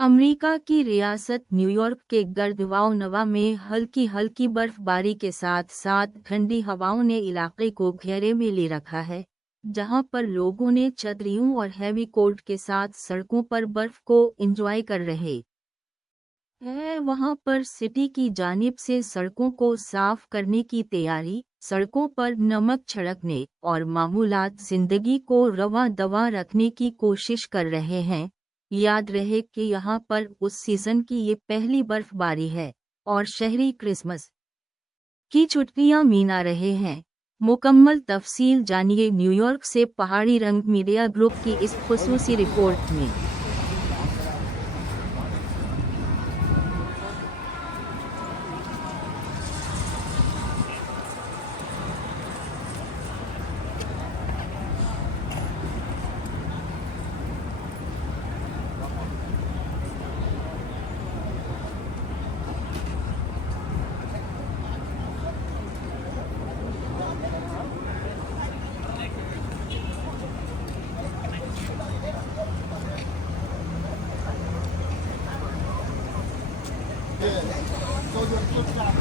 America की रियासत New York के गर्दवानवा में हल्की हल्की बर्फबारी के साथ साथ ठंडी हवाओं ने इलाके को घेरे में ले रखा है, जहां पर लोगों ने छतरियों और हैवी कोट के साथ सड़कों पर बर्फ को एंजॉय कर रहे हैं। वहां पर सिटी की जानिब से सड़कों को साफ करने की तैयारी, सड़कों पर नमक छिड़कने और मामूलात जिंदगी को रवां दवा रखने की कोशिश कर रहे हैं। याद रहे कि यहाँ पर उस सीजन की ये पहली बर्फबारी है और शहरी क्रिसमस की छुट्टियां मना रहे हैं। मुकम्मल तफसील जानिए न्यूयॉर्क से पहाड़ी रंग मीडिया ग्रुप की इस खुसूसी रिपोर्ट में।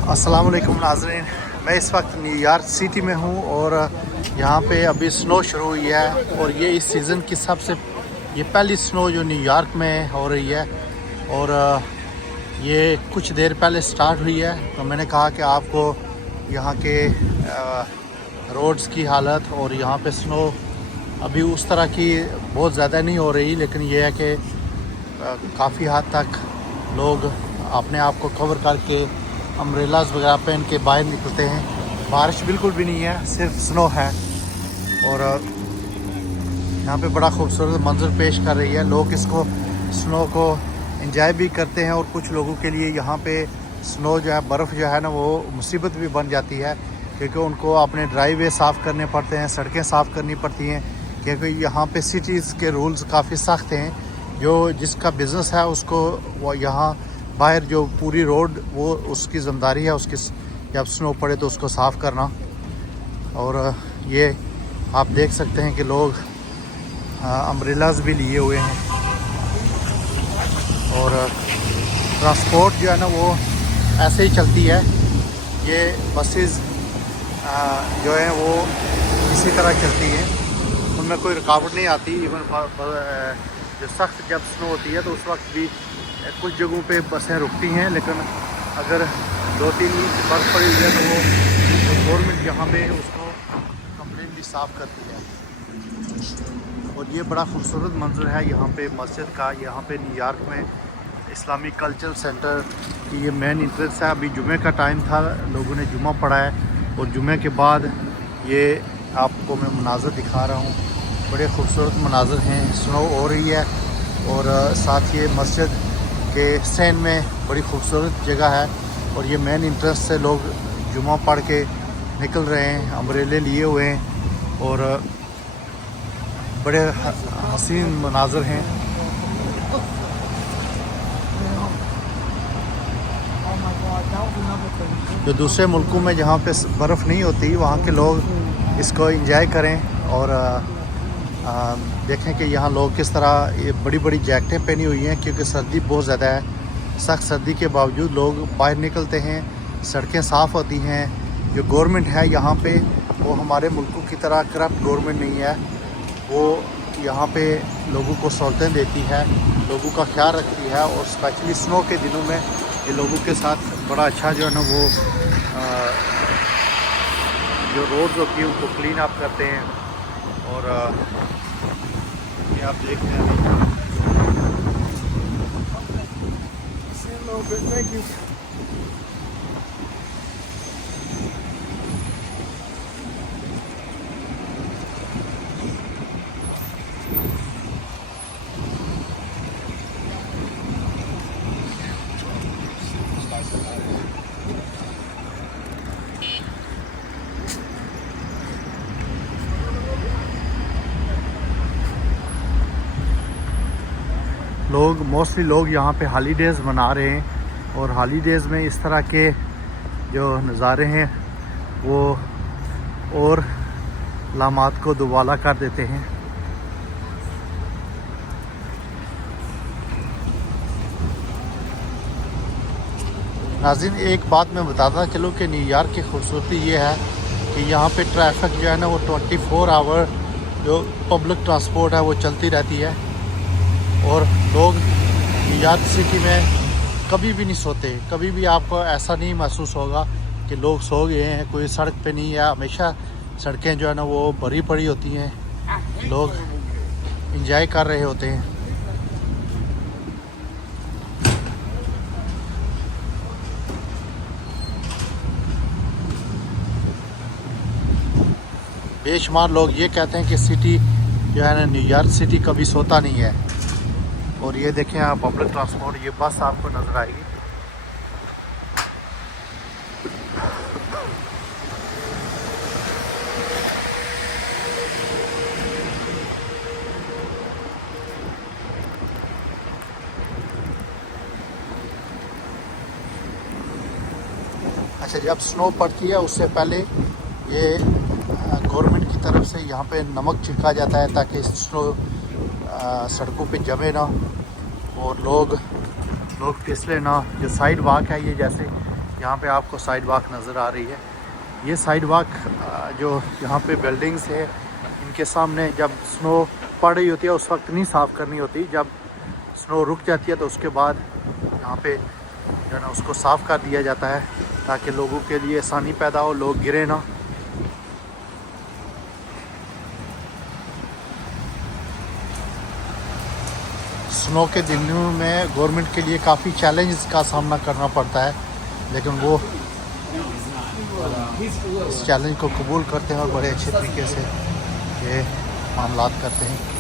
अस्सलाम वालेकुम नाज़रीन, मैं इस वक्त न्यूयॉर्क सिटी में हूँ और यहाँ पे अभी स्नो शुरू हुई है और ये इस सीज़न की ये पहली स्नो जो न्यूयॉर्क में हो रही है और ये कुछ देर पहले स्टार्ट हुई है। तो मैंने कहा कि आपको यहाँ के रोड्स की हालत और यहाँ पे स्नो अभी उस तरह की बहुत ज़्यादा नहीं हो रही, लेकिन ये है कि काफ़ी हद तक लोग अपने आप को कवर करके अम्ब्रेलास वगैरह पहन के बाहर निकलते हैं। बारिश बिल्कुल भी नहीं है, सिर्फ स्नो है और यहाँ पे बड़ा खूबसूरत मंजर पेश कर रही है। लोग इसको स्नो को एंजॉय भी करते हैं और कुछ लोगों के लिए यहाँ पे स्नो जो है, बर्फ़ जो है ना, वो मुसीबत भी बन जाती है क्योंकि उनको अपने ड्राइवे साफ़ करने पड़ते हैं, सड़कें साफ़ करनी पड़ती हैं क्योंकि यहाँ पे सिटीज़ के रूल्स काफ़ी सख्त हैं। जो जिसका बिज़नेस है उसको वो यहाँ बाहर जो पूरी रोड वो उसकी ज़िम्मेदारी है, उसकी जब स्नो पड़े तो उसको साफ़ करना। और ये आप देख सकते हैं कि लोग अम्ब्रेलाज भी लिए हुए हैं और ट्रांसपोर्ट जो है ना वो ऐसे ही चलती है। ये बसेस जो है वो इसी तरह चलती हैं, उनमें कोई रुकावट नहीं आती। इवन जो सख्त जब स्नो होती है तो उस वक्त भी कुछ जगहों पे बसें रुकती हैं, लेकिन अगर 2-3 इंच बर्फ़ पड़ी हुई है तो वो गवर्नमेंट यहाँ पे उसको कम्प्लीटली साफ़ करती है। और ये बड़ा खूबसूरत मंजर है यहाँ पे मस्जिद का। यहाँ पे न्यूयॉर्क में इस्लामिक कल्चरल सेंटर की ये मेन इंट्रेंस है। अभी जुमे का टाइम था, लोगों ने जुमा पढ़ा है और जुमे के बाद ये आपको मैं मनाज़र दिखा रहा हूँ। बड़े खूबसूरत मनाज़र हैं, स्नो हो रही है और साथ ये मस्जिद के सैन में बड़ी खूबसूरत जगह है और ये मेन इंट्रेंस से लोग जुमा पढ़ के निकल रहे हैं, अम्ब्रेले लिए हुए हैं और बड़े हसीन मनाज़र हैं। जो दूसरे मुल्कों में जहाँ पे बर्फ़ नहीं होती, वहाँ के लोग इसको एंजॉय करें और देखें कि यहाँ लोग किस तरह ये बड़ी बड़ी जैकेटें पहनी हुई हैं क्योंकि सर्दी बहुत ज़्यादा है। सख्त सर्दी के बावजूद लोग बाहर निकलते हैं, सड़कें साफ़ होती हैं। जो गवर्नमेंट है यहाँ पे वो हमारे मुल्कों की तरह करप्ट गवर्नमेंट नहीं है, वो यहाँ पे लोगों को सहूलतें देती है, लोगों का ख्याल रखती है और स्पेशली स्नो के दिनों में ये लोगों के साथ बड़ा अच्छा जो है ना वो जो रोड्स होती हैं उनको क्लीन अप करते हैं। और ये आप देख रहे हैं। मोस्टली लोग यहाँ पे हॉलीडेज़ मना रहे हैं और हॉलीडेज़ में इस तरह के जो नज़ारे हैं वो और लामात को दुबाला कर देते हैं। नाज़रीन एक बात मैं बताता चलूँ कि न्यूयॉर्क की खूबसूरती ये है कि यहाँ पे ट्रैफिक जो है ना वो 24 आवर जो पब्लिक ट्रांसपोर्ट है वो चलती रहती है और लोग न्यूयॉर्क सिटी में कभी भी नहीं सोते। कभी भी आपको ऐसा नहीं महसूस होगा कि लोग सो गए हैं, कोई सड़क पे नहीं है। हमेशा सड़कें जो है ना वो भरी पड़ी होती हैं, लोग एंजॉय कर रहे होते हैं। बेशुमार लोग ये कहते हैं कि सिटी जो है ना न्यूयॉर्क सिटी कभी सोता नहीं है। और ये देखें आप पब्लिक ट्रांसपोर्ट, ये बस आपको नज़र आएगी। अच्छा, जब स्नो पड़ती है उससे पहले ये गवर्नमेंट की तरफ से यहाँ पे नमक छिड़का जाता है ताकि स्नो सड़कों पे जमे ना और लोग फिसले ना। जो साइड वॉक है, ये जैसे यहाँ पे आपको साइड वॉक नज़र आ रही है, ये साइड वॉक जो यहाँ पे बिल्डिंग्स है इनके सामने जब स्नो पड़ रही होती है उस वक्त नहीं साफ़ करनी होती। जब स्नो रुक जाती है तो उसके बाद यहाँ पे जो है ना उसको साफ़ कर दिया जाता है ताकि लोगों के लिए आसानी पैदा हो, लोग गिरे ना। स्नो के दिनों में गवर्नमेंट के लिए काफ़ी चैलेंज का सामना करना पड़ता है, लेकिन वो इस चैलेंज को कबूल करते हैं और बड़े अच्छे तरीके से ये मामलात करते हैं।